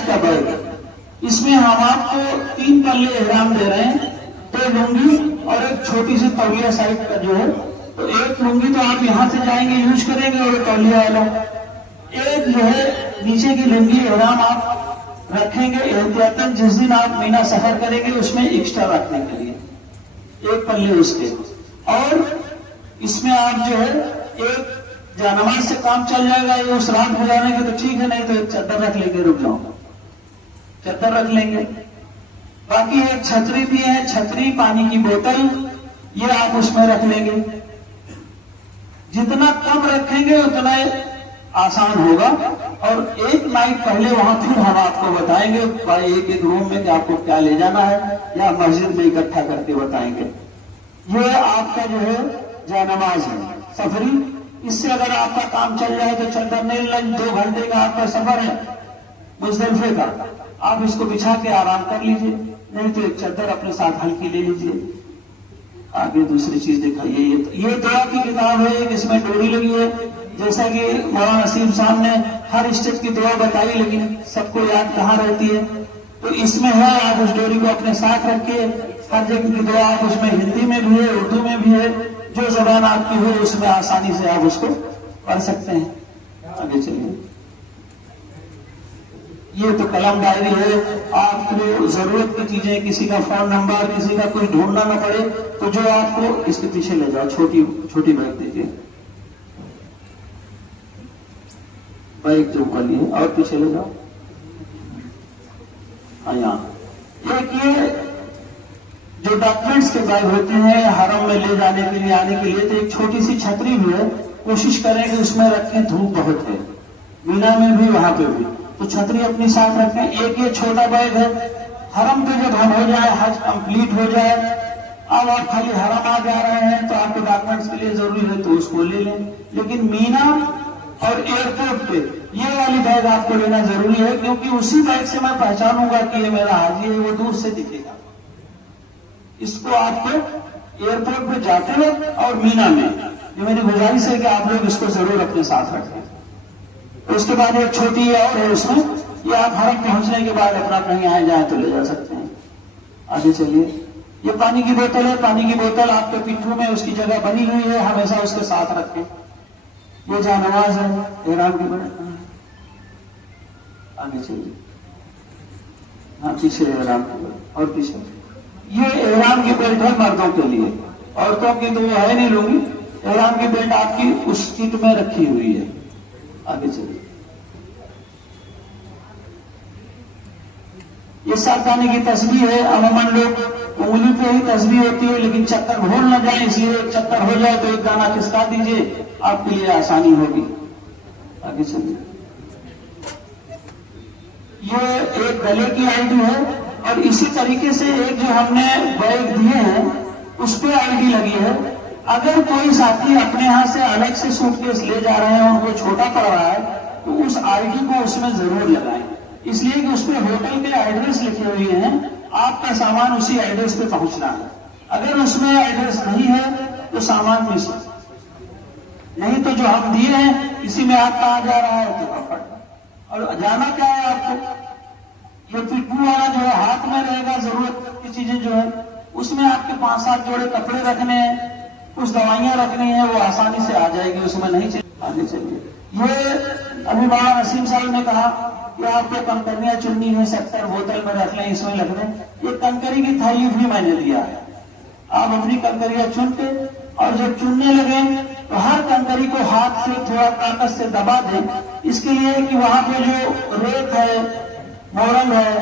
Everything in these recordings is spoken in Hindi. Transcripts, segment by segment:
का बैग, इसमें हम आपको 3 पल्ले एहराम दे रहे हैं, 2 लुंगी और एक छोटी सी तौलिया साइड का जो है। तो एक लुंगी तो आप यहाँ से जाएंगे यूज करेंगे और तौलिया वाला एक जो है नीचे की लुंगी एहराम आप रखेंगे एहतियातन, जिस दिन आप मीना सफर करेंगे उसमें एक्स्ट्रा रखने के लिए 1 पल्ले उसके। और इसमें आप जो है एक जानमाज से काम चल जाएगा, ये उस रात हो जाने के तो ठीक है, नहीं तो एक चद्दर रख लेंगे, रुक जाओ चद्दर रख लेंगे। बाकी एक छतरी भी है, छतरी, पानी की बोतल, ये आप उसमें रख लेंगे। जितना कम रखेंगे उतना आसान होगा। और एक नाइट पहले वहां फिर हम आपको बताएंगे भाई एक रूम में कि आपको क्या ले जाना है, या मस्जिद में इकट्ठा करके बताएंगे। ये आपका जो है जानमाज है सफरी। इससे अगर आपका काम चल जाए तो चद्दर नहीं लग, 2 घंटे का आपका सफर है मुजदलिफे का, आप इसको बिछा के आराम कर लीजिए, नहीं तो एक चद्दर अपने साथ हल्की ले लीजिए। आगे दूसरी चीज दिखाइए, ये दुआ की किताब है, इसमें डोरी लगी है। जैसा कि मौलाना नसीम साहब ने हर स्टेप की दुआ बताई, लेकिन सबको याद कहाँ रहती है, तो इसमें है, आप उस डोरी को अपने साथ रखिए। हर जगह की दुआ आप उसमें हिंदी में भी है, उर्दू में भी है, जो जबान आपकी हो उसमें आसानी से आप उसको पढ़ सकते हैं। आगे चलिए, ये तो कलम डायरी है, आपको जरूरत की चीजें, किसी का फोन नंबर, किसी का कुछ ढूंढना न पड़े, तो जो आपको इसके पीछे ले जाओ, छोटी छोटी बैग दीजिए, बैग जो कर लिए और पीछे ले जाओ। हाँ, यहाँ एक ये जो डॉक्यूमेंट्स के बैग होते हैं हरम में ले जाने के लिए, आने के लिए, तो एक छोटी सी छतरी भी है, कोशिश करें कि उसमें रखें, धूप बहुत है मीना में भी, वहां पे भी, तो छतरी अपनी साथ रखें। एक ये छोटा बैग है, हरम पे जब हम हो जाए, हज कंप्लीट हो जाए, अब आप खाली हरम आ जा रहे हैं तो आपके डॉक्यूमेंट्स के लिए जरूरी है तो उसको ले लें, लेकिन मीना और एयरपोर्ट पे ये वाली बैग आपको लेना जरूरी है, क्योंकि उसी बैग से मैं पहचानूंगा कि ये मेरा हाजी है, वो दूर से दिखेगा। इसको आपको एयरपोर्ट पे जाते वक्त और मीना में, ये मेरी गुजारिश है कि आप लोग इसको जरूर अपने साथ रखें। उसके बाद एक छोटी और है उसमें, ये आप हरम पहुंचने के बाद अपना कहीं आए जाए तो ले जा सकते हैं। आगे चलिए, ये पानी की बोतल है, पानी की बोतल आपके पिट्ठू में उसकी जगह बनी हुई है, हमेशा उसके साथ रखें। ये जानमाज है, एहराम की बोतल। आगे चलिए, हाँ पीछे एहराम की बोतल, और पीछे ये एहराम की बेल्ट है मर्दों के लिए, औरतों की तो है नहीं लूंगी, एहराम की बेल्ट आपकी उस सीट में रखी हुई है। आगे चलिए, ये सावधानी की तस्बीह है, अमूमन लोग उंगली पे ही तस्बीह होती है, लेकिन चक्कर भूल न जाए, इसलिए एक चक्कर हो जाए तो एक दाना खिसका दीजिए, आपके लिए आसानी होगी। आगे चलिए, ये एक गले की आईडी है, और इसी तरीके से एक जो हमने बैग दिए हैं उस पे आईडी लगी है। अगर कोई साथी अपने यहां से अलग से सूटकेस ले जा रहे हैं, उनको छोटा पड़ रहा है, तो उस आईडी को उसमें जरूर लगाएं, इसलिए कि उस पे होटल के एड्रेस लिखे हुए हैं, आपका सामान उसी एड्रेस पे पहुंचना है। अगर उसमें एड्रेस नहीं है तो सामान मिस, नहीं तो जो हम दिए हैं इसी में आप कहा जा रहा है तो पकड़। और जाना क्या है आपको, ये पिट्ठू वाला जो है हाथ में रहेगा, जरूरत की चीजें जो है उसमें आपके 5-7 जोड़े कपड़े रखने हैं, कुछ दवाइयां रखनी है, वो आसानी से आ जाएगी, उसमें नहीं चाहिए। आगे चलिए, ये अभी मौलाना नसीम साहब ने कहा कि आपको कंकरियां चुननी है, 70 बोतल में रख लें, इसमें रख लें। ये कंकरी की थैली भी मैंने दिया है, आप अपनी कंकरियां चुन के, और जब चुनने लगे तो हर कंकरी को हाथ से थोड़ा ताकत से दबा दें, इसके लिए कि वहां पे जो रेत है, मोरंग है,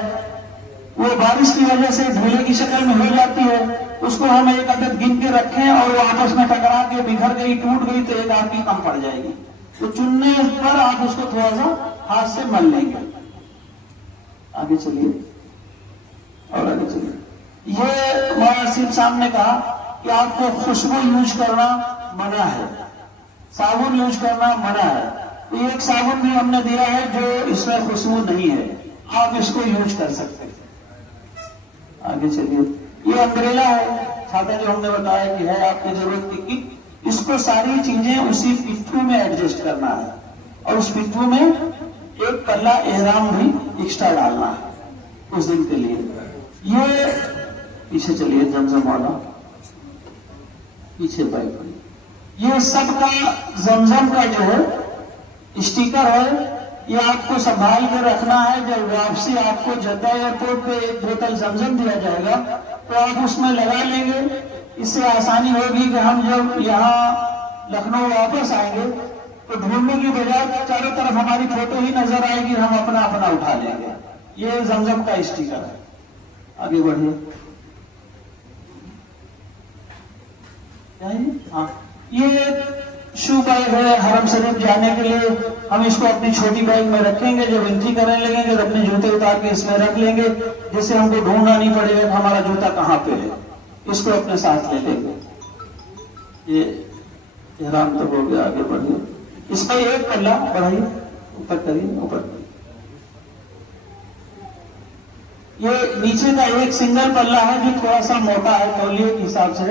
वो बारिश की वजह से ढीले की शक्ल में हो जाती है, उसको हम एक अदद गिन के रखें, और वो आपस में टकरा के बिखर गई, टूट गई तो एक आपकी कम पड़ जाएगी, तो चुनने पर आप उसको थोड़ा सा हाथ से मल लेंगे। आगे चलिए, और आगे चलिए, ये मौलाना नसीम साहब ने कहा कि आपको खुशबू यूज करना मना है, साबुन यूज करना मना है, तो एक साबुन भी हमने दिया है जो इसमें खुशबू नहीं है, आप इसको यूज कर सकते हैं। आगे चलिए, ये अम्ब्रेला है, छाता जो हमने बताया कि है आपकी जरूरत की किट, इसको सारी चीजें उसी पिट्ठू में एडजस्ट करना है, और उस पिट्ठू में एक पल्ला एहराम भी एक्स्ट्रा डालना है उस दिन के लिए। ये पीछे चलिए, जमजम वाला पीछे बाइक, ये सबका जमजम का जो है स्टिकर है, ये आपको संभाल के रखना है। जब वापसी आपको जद्दा एयरपोर्ट पे एक बोतल जमजम दिया जाएगा तो आप उसमें लगा लेंगे। इससे आसानी होगी कि हम जब यहाँ लखनऊ वापस आएंगे तो ढूंढने की बजाय चारों तरफ हमारी फोटो ही नजर आएगी, हम अपना अपना उठा लेंगे। ये जमजम का स्टिकर है। आगे बढ़िए। हाँ, ये शू बैग है हरम शरीफ जाने के लिए। हम इसको अपनी छोटी बैग में रखेंगे, जब एंट्री करने लगेंगे तो अपने जूते उतार के इसमें रख लेंगे, जिससे हमको ढूंढना नहीं पड़ेगा कि हमारा जूता कहाँ पे है। इसको अपने साथ ले लेंगे। ये एहराम तक हो गया, आगे बढ़िए। इसमें एक पल्ला बढ़ाइए, ऊपर करिए, ऊपर करिए। ये नीचे का एक सिंगल पल्ला है जो थोड़ा सा मोटा है तौलिए के हिसाब से,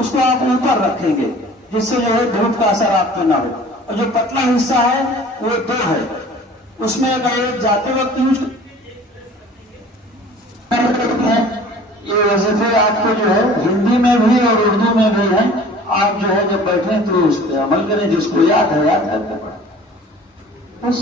उसको आप ऊपर रखेंगे जिससे जो है धूप का असर आप पे ना हो। और जो पतला हिस्सा है वो 2 है, उसमें अगर जाते वक्त यूज ये वजीफे आपको जो है हिंदी में भी और उर्दू में भी है। आप जो है जब बैठे तो उस पर अमल करें, जिसको याद है याद करके पढ़ें बस।